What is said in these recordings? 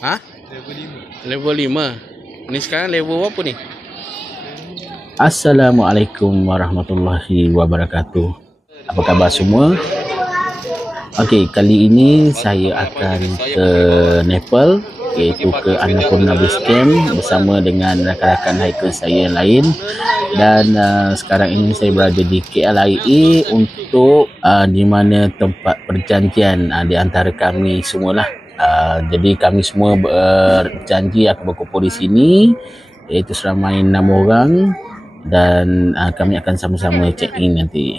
Ha? Level 5. Ni sekarang level apa ni? Assalamualaikum warahmatullahi wabarakatuh. Apa khabar semua? Okey, kali ini saya akan ke Nepal, iaitu ke Annapurna Base Camp bersama dengan rakan-rakan hiker saya yang lain. Dan sekarang ini saya berada di KLIA untuk di mana tempat perjanjian di antara kami semualah. Jadi kami semua berjanji akan berkumpul di sini, iaitu seramai 6 orang, dan kami akan sama-sama check in nanti.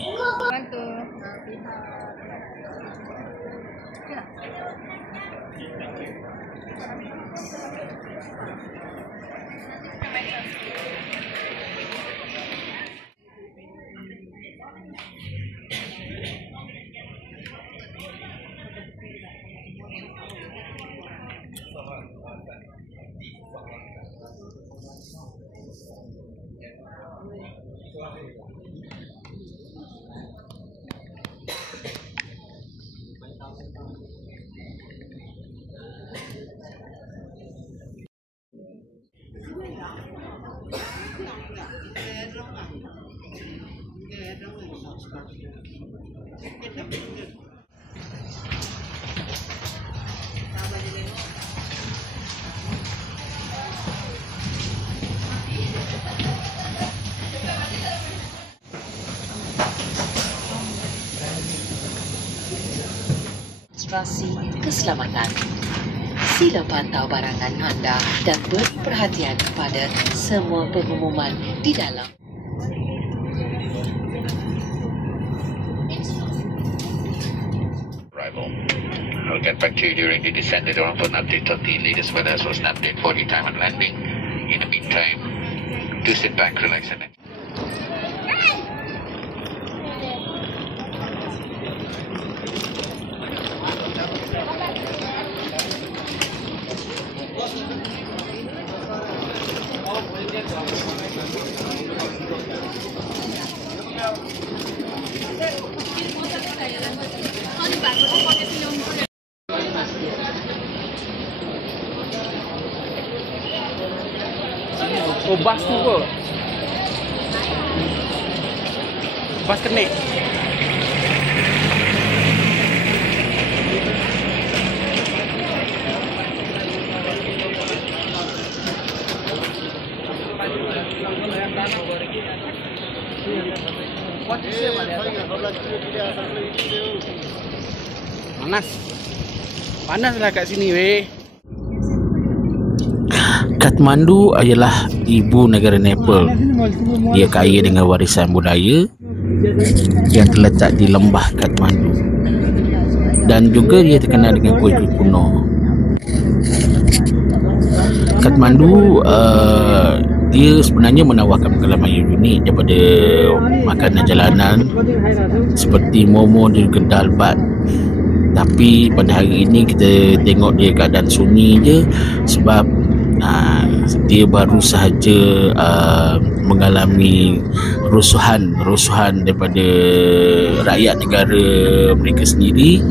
Administrasi Keselamatan. Sila pantau barangan anda dan beri perhatian kepada semua pengumuman di dalam. I'll get back to you during the descent later on for an update of the latest weather as well as an update for the time and landing. In the meantime, do sit back, relax and Oh, bas tu ke? Bas kenik. Panas. Panaslah kat sini weh. Kathmandu ialah ibu negara Nepal. Dia kaya dengan warisan budaya yang terletak di lembah Kathmandu, dan juga dia terkenal dengan kuih-kuih kuno. Kathmandu dia sebenarnya menawarkan pengalaman yang unik daripada makanan jalanan seperti momo dan juga dalbat. Tapi pada hari ini kita tengok dia keadaan sunyi je, sebab dia baru sahaja mengalami rusuhan daripada rakyat negara mereka sendiri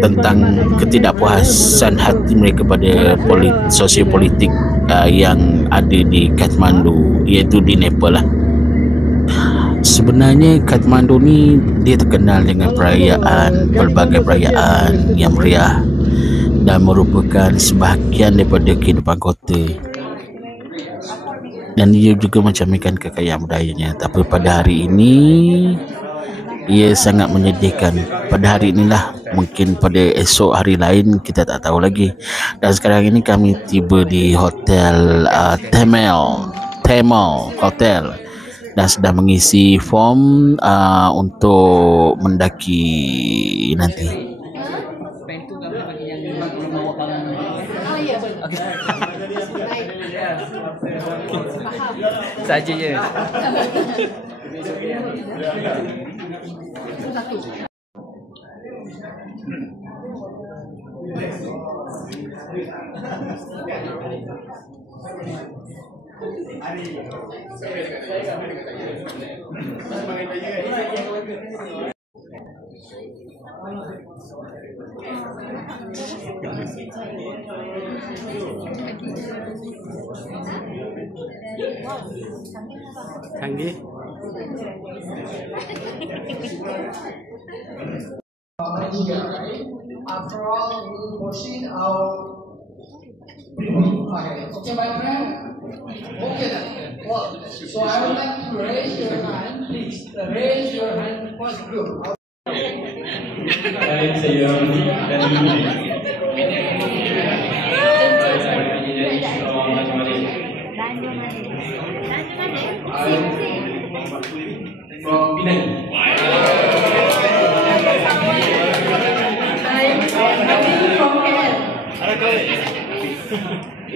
tentang ketidakpuasan hati mereka pada sosiopolitik yang ada di Kathmandu, iaitu di Nepal lah. Sebenarnya Kathmandu ni dia terkenal dengan pelbagai perayaan yang meriah dan merupakan sebahagian daripada kehidupan kota, dan dia juga mencerminkan kekayaan budayanya. Tapi pada hari ini ia sangat menyedihkan. Pada hari inilah, mungkin pada esok hari lain kita tak tahu lagi. Dan sekarang ini kami tiba di hotel Thermal Hotel dan sedang mengisi form untuk mendaki nanti. Saja je. Canggih. After all, we will proceed our review. Okay, my friend? Okay then. Well, so I would like to raise your hand, please. Raise your hand first group. From Penang.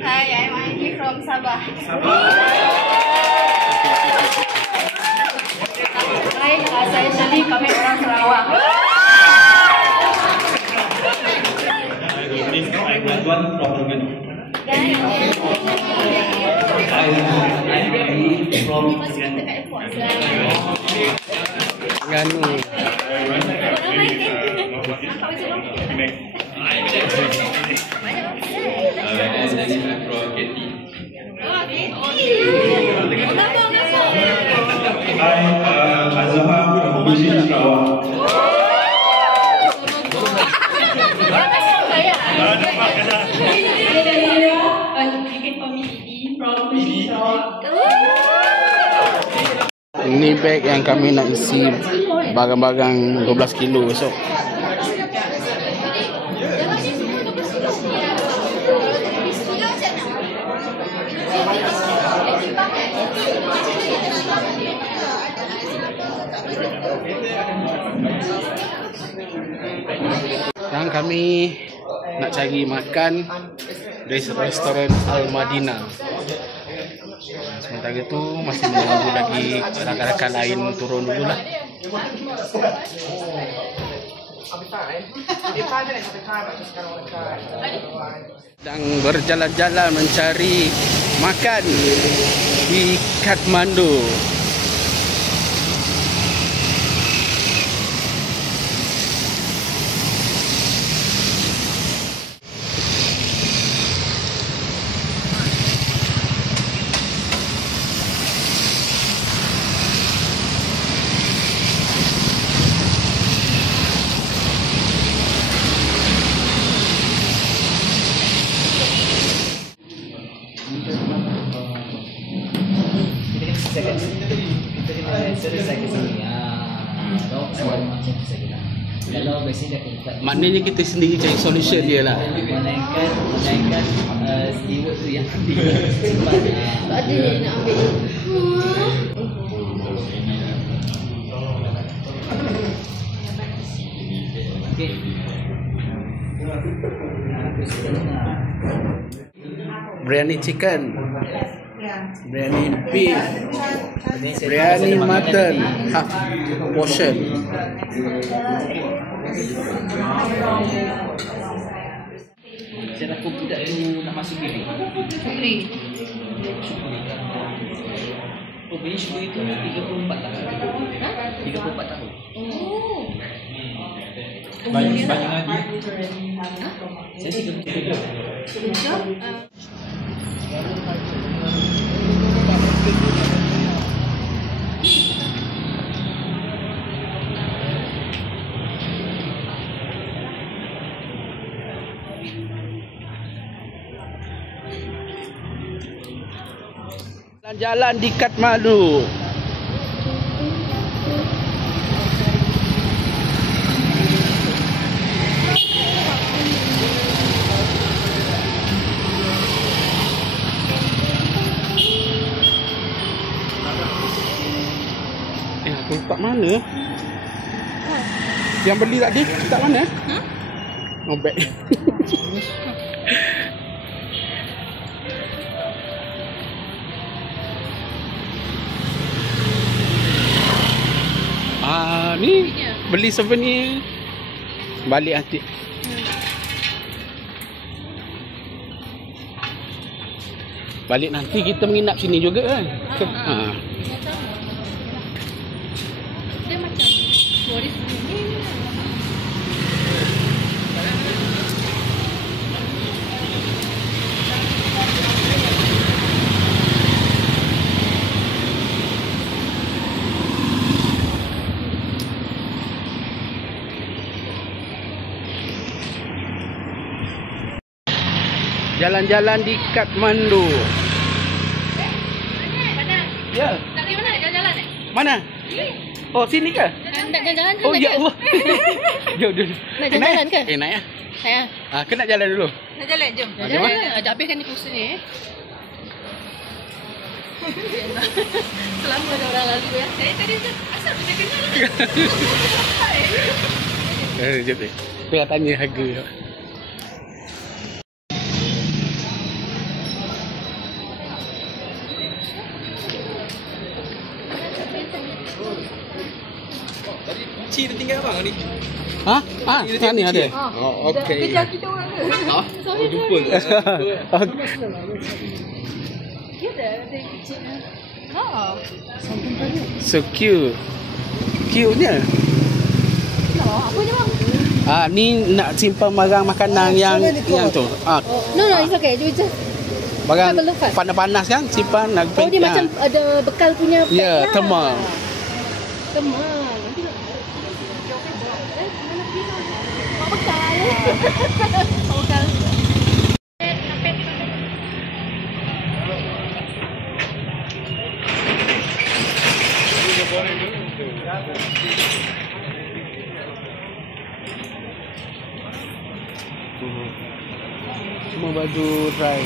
Hi, I'm Aini from Sabah. Hai, saya Shirley, kami orang Sarawak. I'm Azwan from Terengganu. From Terengganu. Azhar from Bugis, Sarawak. Ini beg yang kami nak isi barang-barang 12 kilo besok. Sekarang kami nak cari makan di restoran Al-Madinah. Sementara itu masih menunggu lagi rakan-rakan lain turun dulu lah. Sedang berjalan-jalan mencari makan di Kathmandu. Maknanya kita sendiri cari solution dia lah. Melainkan steward tu yang ambil. Tak ada yang nak ambil. Okey. Biryani chicken, biryani beef, biryani mutton, half portion. Saya takut budak tu nak masuk TV. Syukri. Oh, bini Syukri itu 34 tahun. Ha? 34 tahun. Oh. Banyak lagi. Saya 33. Jalan di Kathmandu. Aku tak mana? Yang beli tadi tak mana? Oh, beg. Ni beli souvenir balik hati. Balik nanti kita menginap sini juga kan? Dia macam Boris ini. Jalan-jalan di Kathmandu. Ya. Nak pergi mana? Jalan-jalan Mana? Oh, sini ke? Nak jalan-jalan ke? Oh, ya Allah. Jom, jom. Nak jalan-jalan ke? Naik ya. Saya. Kena jalan dulu. Nak jalan, jom. Jalan. Ajak habiskan ni kursus ni. Selama ada orang lalu ya. Saya tadi asal kita kenal. Jom ni. Saya tanya harga. Kunci dia tinggal abang ni. Ni ada. Oh, okey. Kerja kita orang ke? Oh, jumpa. Kita ada kecil. So cute. Cute-nya. Apa je bang? Ni nak simpan barang makanan yang tu. No, it's okay. Just Barang have a look first. panas-panas kan, simpan nak Oh, dia macam ada bekal punya pack Ya, lah. thermal. Thermal. Nanti nak mana pergi tu? Bawa bekal. Bawa bekal. Semua baju dry.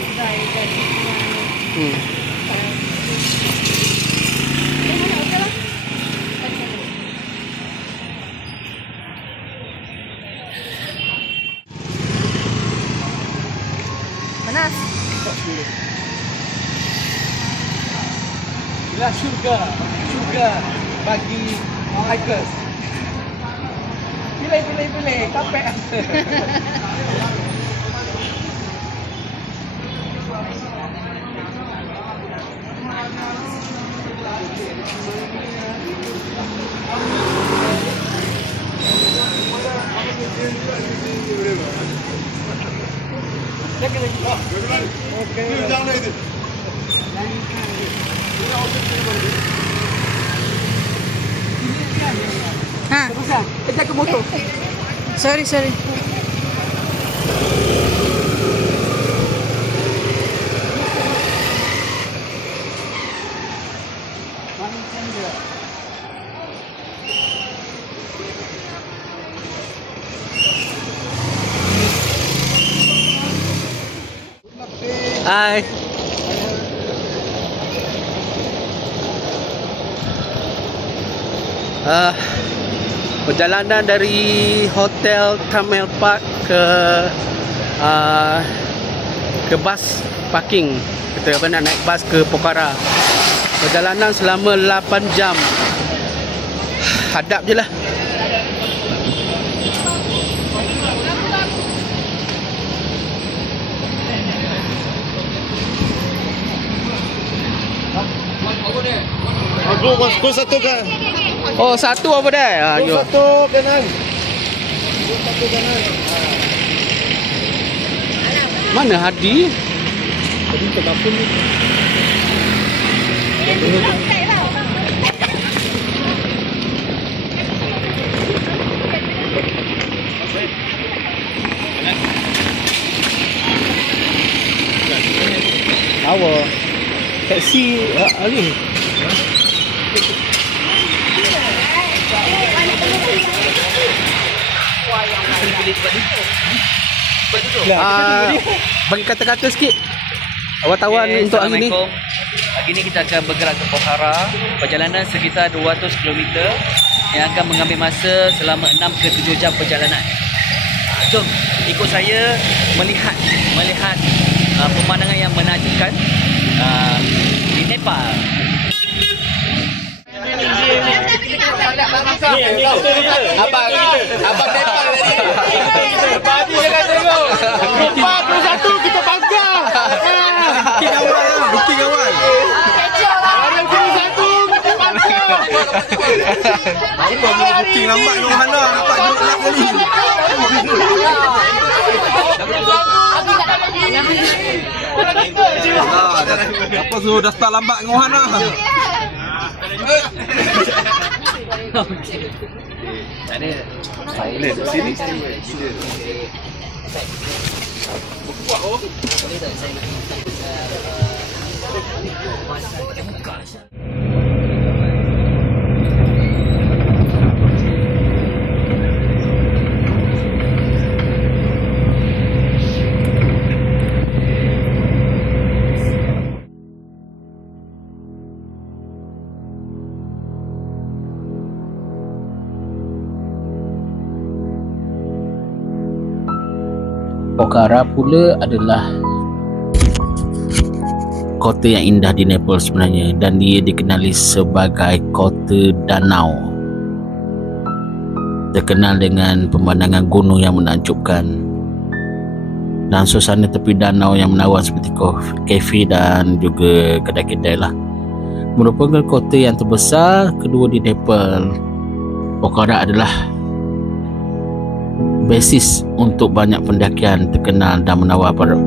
Panas. Inilah syurga bagi hikers. Pilih, kapek. Kita ke motor. Sorry. Hai. Perjalanan dari Hotel Camel Park ke bus parking. Kita nak naik bas ke Pokhara. Perjalanan selama 8 jam. Hadap je lah. Aku satu kan. Oh, satu apa dah? Satu kanan. Mana Hadi? Tadi ke dapur ni. Apa? Taksi Ali. Bagi kata-kata sikit wartawan untuk hari ni. Hari ni kita akan bergerak ke Pokhara. Perjalanan sekitar 200 km yang akan mengambil masa selama 6 ke 7 jam perjalanan. Jom ikut saya melihat pemandangan yang menakjubkan di Nepal. Abang Nepal tadi. Pagi jangan tengok. 41 kita bangga. Booking awal. Orang 21 kita bangga. Apa boleh booking lambat ke mana dapat duduk lap kali. Apa suruh daftar lambat dengan Ohana? Ada. Boleh sini. Boleh tak saya Pokhara pula adalah kota yang indah di Nepal sebenarnya, dan dia dikenali sebagai kota danau, terkenal dengan pemandangan gunung yang menakjubkan dan suasana tepi danau yang menawan seperti kafe dan juga kedai-kedai lah. Merupakan kota yang terbesar kedua di Nepal, Pokhara adalah basis untuk banyak pendakian terkenal dan menawarkan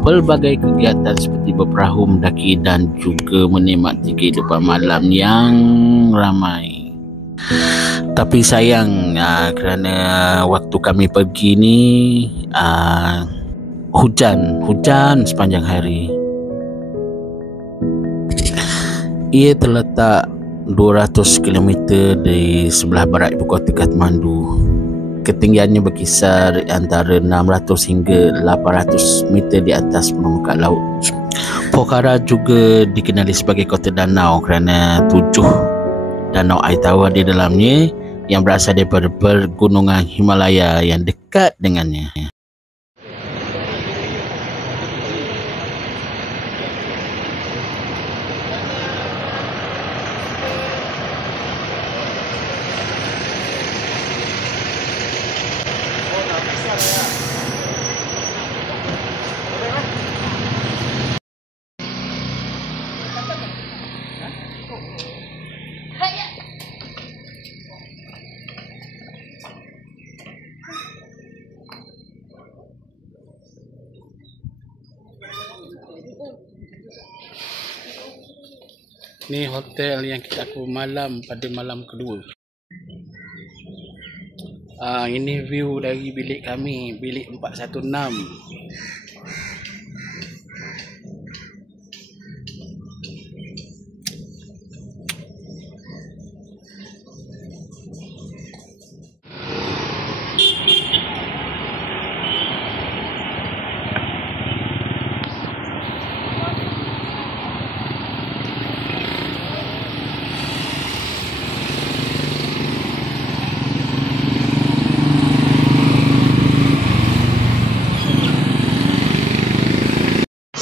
pelbagai kegiatan seperti berperahu, mendaki dan juga menikmati kehidupan malam yang ramai. Tapi sayang kerana waktu kami pergi ni hujan sepanjang hari. Ia terletak 200 km di sebelah barat ibu kota Kathmandu. Ketinggiannya berkisar antara 600 hingga 800 meter di atas permukaan laut. Pokhara juga dikenali sebagai kota danau kerana 7 danau air tawar di dalamnya yang berasal daripada pergunungan Himalaya yang dekat dengannya. Ni hotel yang kita malam pada malam kedua. Ini view dari bilik kami, bilik 416.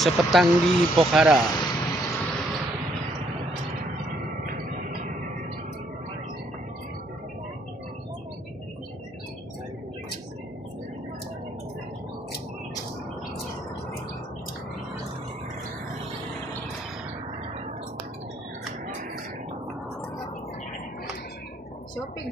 Sepetang di Pokhara. Shopping.